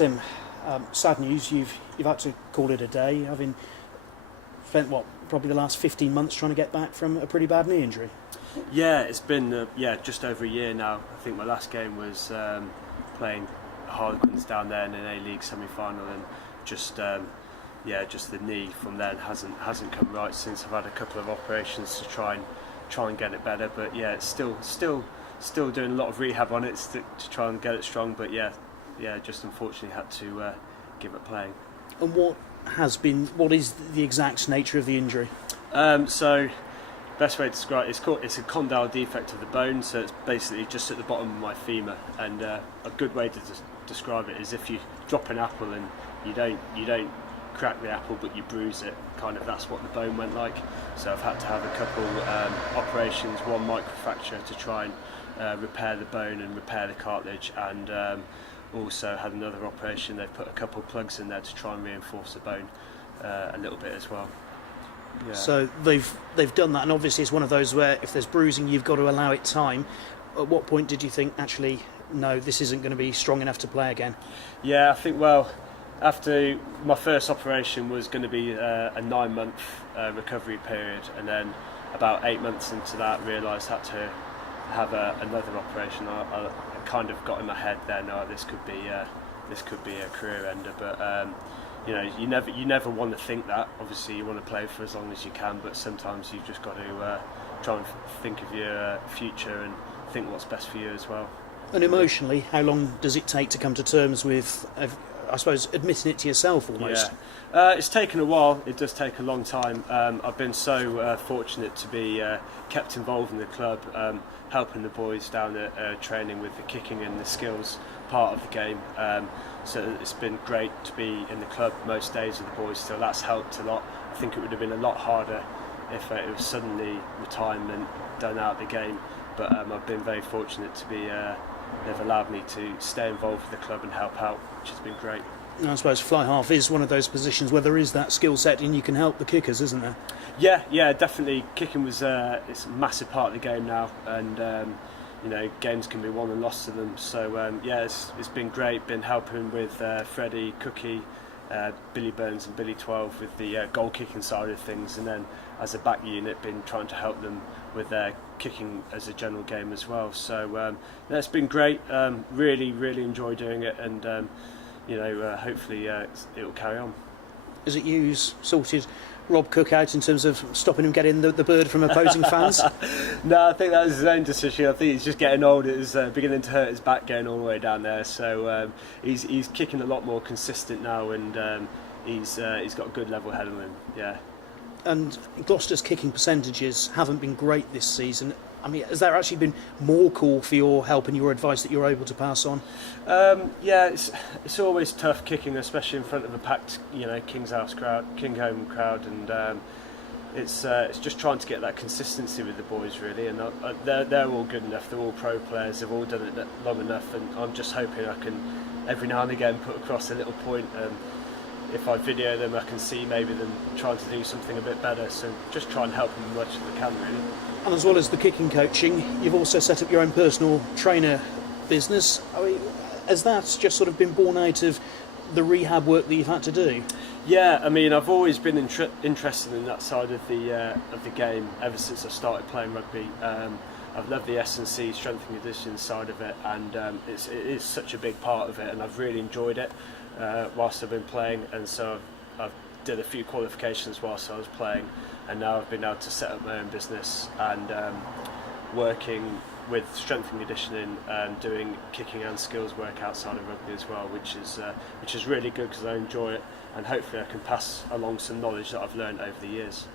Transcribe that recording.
Tim, sad news. You've had to call it a day, having spent probably the last 15 months trying to get back from a pretty bad knee injury. Yeah, it's been just over a year now. I think my last game was playing Harlequins down there in an A-League semi-final, and just the knee from then hasn't come right since. I've had a couple of operations to try and get it better, but yeah, it's still doing a lot of rehab on it to try and get it strong. But just unfortunately had to give up playing. And what is the exact nature of the injury? So best way to describe it, it's a condyle defect of the bone, so it's basically just at the bottom of my femur. And a good way to describe it is if you drop an apple and you don't crack the apple but you bruise it, kind of that's what the bone went like. So I've had to have a couple operations, one microfracture to try and repair the bone and repair the cartilage, and also had another operation. They've put a couple plugs in there to try and reinforce the bone a little bit as well. Yeah. So they've done that, and obviously it's one of those where if there's bruising, you've got to allow it time. At what point did you think, actually, no, this isn't going to be strong enough to play again? Yeah, I think, after my first operation was going to be a 9-month recovery period, and then about 8 months into that realised I had to have another operation. I kind of got in my head then, this could be a career ender, but you never want to think that. Obviously you want to play for as long as you can, but sometimes you've just got to try and think of your future and think what's best for you as well. And emotionally, how long does it take to come to terms with, I suppose, admitting it to yourself almost? Yeah, it's taken a while. It does take a long time. I've been so fortunate to be kept involved in the club, helping the boys down at training with the kicking and the skills part of the game. So it's been great to be in the club most days with the boys still. That's helped a lot. I think it would have been a lot harder if it was suddenly retirement, done out of the game. But I've been very fortunate to be. They've allowed me to stay involved with the club and help out, which has been great. I suppose fly half is one of those positions where there is that skill set and you can help the kickers, isn't there? Yeah, definitely. Kicking it's a massive part of the game now, and games can be won and lost to them. So it's been great. Been helping with Freddie, Cookie, Billy Burns and Billy 12 with the goal kicking side of things, and then as a back unit been trying to help them with their kicking as a general game as well. So it's been great. Really enjoy doing it, and hopefully it will carry on. Is it you who's sorted Rob Cook out in terms of stopping him getting the bird from opposing fans? No, I think that was his own decision. I think he's just getting old. It was beginning to hurt his back going all the way down there. So he's kicking a lot more consistent now, and he's got a good level ahead of him. Yeah. And Gloucester's kicking percentages haven't been great this season. I mean, has there actually been more call for your help and your advice that you're able to pass on? It's always tough kicking, especially in front of a packed, King's Home crowd, and it's just trying to get that consistency with the boys really. And they're all good enough. They're all pro players. They've all done it long enough, and I'm just hoping I can every now and again put across a little point. If I video them, I can see maybe them trying to do something a bit better. So just try and help them as much as I can, really. And as well as the kicking coaching, you've also set up your own personal trainer business. I mean, has that just sort of been born out of the rehab work that you've had to do? Yeah, I mean, I've always been interested in that side of the game ever since I started playing rugby. I've loved the S&C strength and conditioning side of it, and it is such a big part of it, and I've really enjoyed it whilst I've been playing. And so I've did a few qualifications whilst I was playing, and now I've been able to set up my own business and working with strength and conditioning and doing kicking and skills work outside of rugby as well, which is really good because I enjoy it, and hopefully I can pass along some knowledge that I've learned over the years.